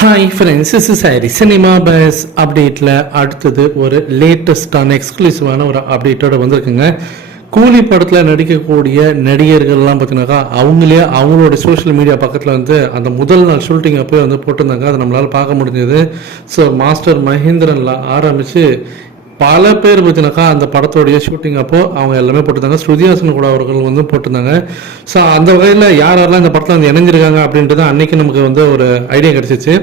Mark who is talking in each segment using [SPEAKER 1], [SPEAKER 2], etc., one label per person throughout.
[SPEAKER 1] Hi friends is சாரி cinema buzz அப்டேட்டில் அடுத்தது ஒரு லேட்டஸ்டான எக்ஸ்க்ளூசிவான ஒரு அப்டேட்டோட வந்திருக்குங்க. கூலி படத்தில் நடிக்கக்கூடிய நடிகர்கள்லாம் பார்த்தீங்கன்னாக்கா அவங்களே அவங்களோட சோஷியல் மீடியா பக்கத்தில் வந்து அந்த முதல் நாள் ஷூட்டிங்கை போய் வந்து போட்டிருந்தாங்க. அதை நம்மளால் பார்க்க முடிஞ்சது. ஸோ மாஸ்டர் மகேந்திரனில் ஆரம்பித்து பல பேர் பார்த்தீங்கன்னாக்கா அந்த படத்தோடைய ஷூட்டிங் அப்போ அவங்க எல்லாமே போட்டிருந்தாங்க. ஸ்ருதிஹாசன் கூட அவர்கள் வந்து போட்டிருந்தாங்க. ஸோ அந்த வகையில் யார் யாரெல்லாம் இந்த படத்தில் வந்து இணைஞ்சிருக்காங்க அப்படின்றது அன்னைக்கு நமக்கு வந்து ஒரு ஐடியா கிடைச்சிச்சு.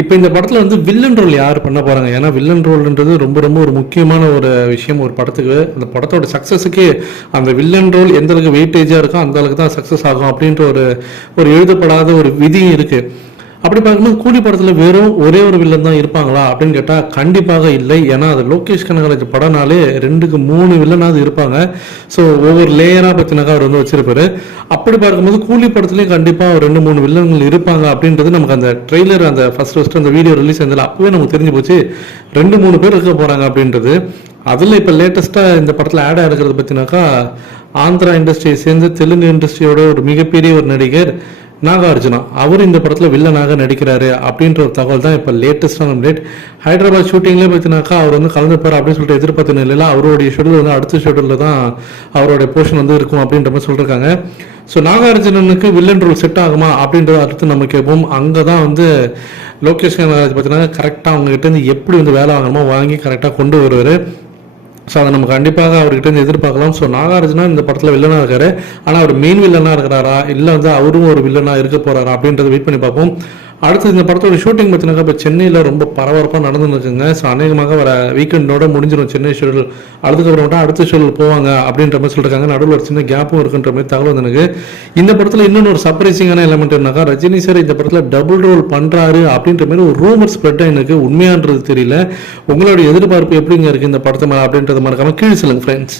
[SPEAKER 1] இப்போ இந்த படத்தில் வந்து வில்லன் ரோல் யார் பண்ண போகிறாங்க ஏன்னா வில்லன் ரோல்ன்றது ரொம்ப ரொம்ப ஒரு முக்கியமான ஒரு விஷயம் ஒரு படத்துக்கு. அந்த படத்தோட சக்ஸஸுக்கு அந்த வில்லன் ரோல் எந்த அளவுக்கு வெயிட்டேஜாக இருக்கோ அந்த அளவுக்கு தான் சக்ஸஸ் ஆகும் அப்படின்ற ஒரு ஒரு எழுதப்படாத ஒரு விதி இருக்குது அப்படி பார்க்கும்போது கூலி படத்தில் வெறும் ஒரே ஒரு வில்லன் தான் இருப்பாங்களா அப்படின்னு கேட்டால் கண்டிப்பாக இல்லை. ஏன்னா அது லோகேஷ் கனகராஜ் படம்னாலே ரெண்டுக்கு மூணு வில்லனாவது இருப்பாங்க. ஸோ ஒவ்வொரு லேயராக பற்றினாக்கா அவர் வந்து வச்சிருப்பாரு. அப்படி பார்க்கும்போது கூலி படத்துலேயும் கண்டிப்பாக ரெண்டு மூணு வில்லன்கள் இருப்பாங்க அப்படின்றது நமக்கு அந்த ட்ரெய்லர் அந்த ஃபர்ஸ்ட் ஃபஸ்ட்டு அந்த வீடியோ ரிலீஸ் ஆனதில் அப்பவே நமக்கு தெரிஞ்சு போச்சு. ரெண்டு மூணு பேர் இருக்க போகிறாங்க அப்படின்றது. அதில் இப்போ லேட்டஸ்ட்டாக இந்த படத்தில் ஆட் ஆகிருக்கிறது பற்றினாக்கா ஆந்திரா இண்டஸ்ட்ரியை சேர்ந்து தெலுங்கு இண்டஸ்ட்ரியோட ஒரு மிகப்பெரிய ஒரு நடிகர் நாகார்ஜுனா. அவர் இந்த படத்தில் வில்லனாக நடிக்கிறாரு அப்படின்ற ஒரு தகவல் தான் இப்போ லேட்டஸ்டான அப்டேட் ஹைதராபாத் ஷூட்டிங்லேயே பார்த்தினாக்கா அவர் வந்து கலந்துப்பார் அப்படின்னு சொல்லிட்டு எதிர்பார்த்த நிலையில் அவருடைய ஷெடியூல் வந்து அடுத்த ஷெடியூலில் தான் அவருடைய போர்ஷன் வந்து இருக்கும் அப்படின்ற மாதிரி சொல்லியிருக்காங்க ஸோ நாகார்ஜுனனுக்கு வில்லன் ரோல் செட் ஆகுமா அப்படின்றத அடுத்து நம்ம கேட்போம். அங்கே தான் வந்து லோகேஷ் கனகராஜ் பார்த்தீங்கன்னா கரெக்டாக அவங்ககிட்ட இருந்து எப்படி வந்து வேலை வாங்கணுமோ வாங்கி கரெக்டாக கொண்டு வருவார். ஸோ அதை நம்ம கண்டிப்பாக அவர்கிட்ட இருந்து எதிர்பார்க்கலாம் ஸோ நாகார்ஜுனா இந்த படத்தில் வில்லனாக இருக்காரு. ஆனால் அவர் மெயின் வில்லனாக இருக்கிறாரா? இல்லை வந்து அவரும் ஒரு வில்லனாக இருக்க போறாரா? அப்படின்றத வெயிட் பண்ணி பார்ப்போம். அடுத்து இந்த படத்தோட ஷூட்டிங் பார்த்தீங்கன்னா இப்போ சென்னையில் ரொம்ப பரபரப்பாக நடந்துருக்குங்க ஸோ அநேகமாக வர வீக்கெண்டோட முடிஞ்சிடும் சென்னை ஷெடியூல் அதுக்கப்புறம் மட்டும் அடுத்த ஷெடியூல் போவாங்க அப்படின்ற மாதிரி சொல்லிருக்காங்க. நடுவில் ஒரு சின்ன கேப்பும் இருக்குன்ற மாதிரி தகவல் வந்து எனக்கு இந்த படத்தில் இன்னொன்று ஒரு சர்ப்ரைசிங்கான எலமெண்ட் என்னக்கா ரஜினி சார் இந்த படத்தில் டபுள் ரோல் பண்ணுறாரு அப்படின்ற மாதிரி ஒரு ரூமர் ஸ்ப்ரெட்டாக எனக்கு உண்மையான்றது தெரியல. உங்களோட எதிர்பார்ப்பு எப்படிங்க இருக்குது இந்த படத்தை மேலே அப்படின்றத மறக்காமல் கீழே சொல்லுங்கள் ஃப்ரெண்ட்ஸ்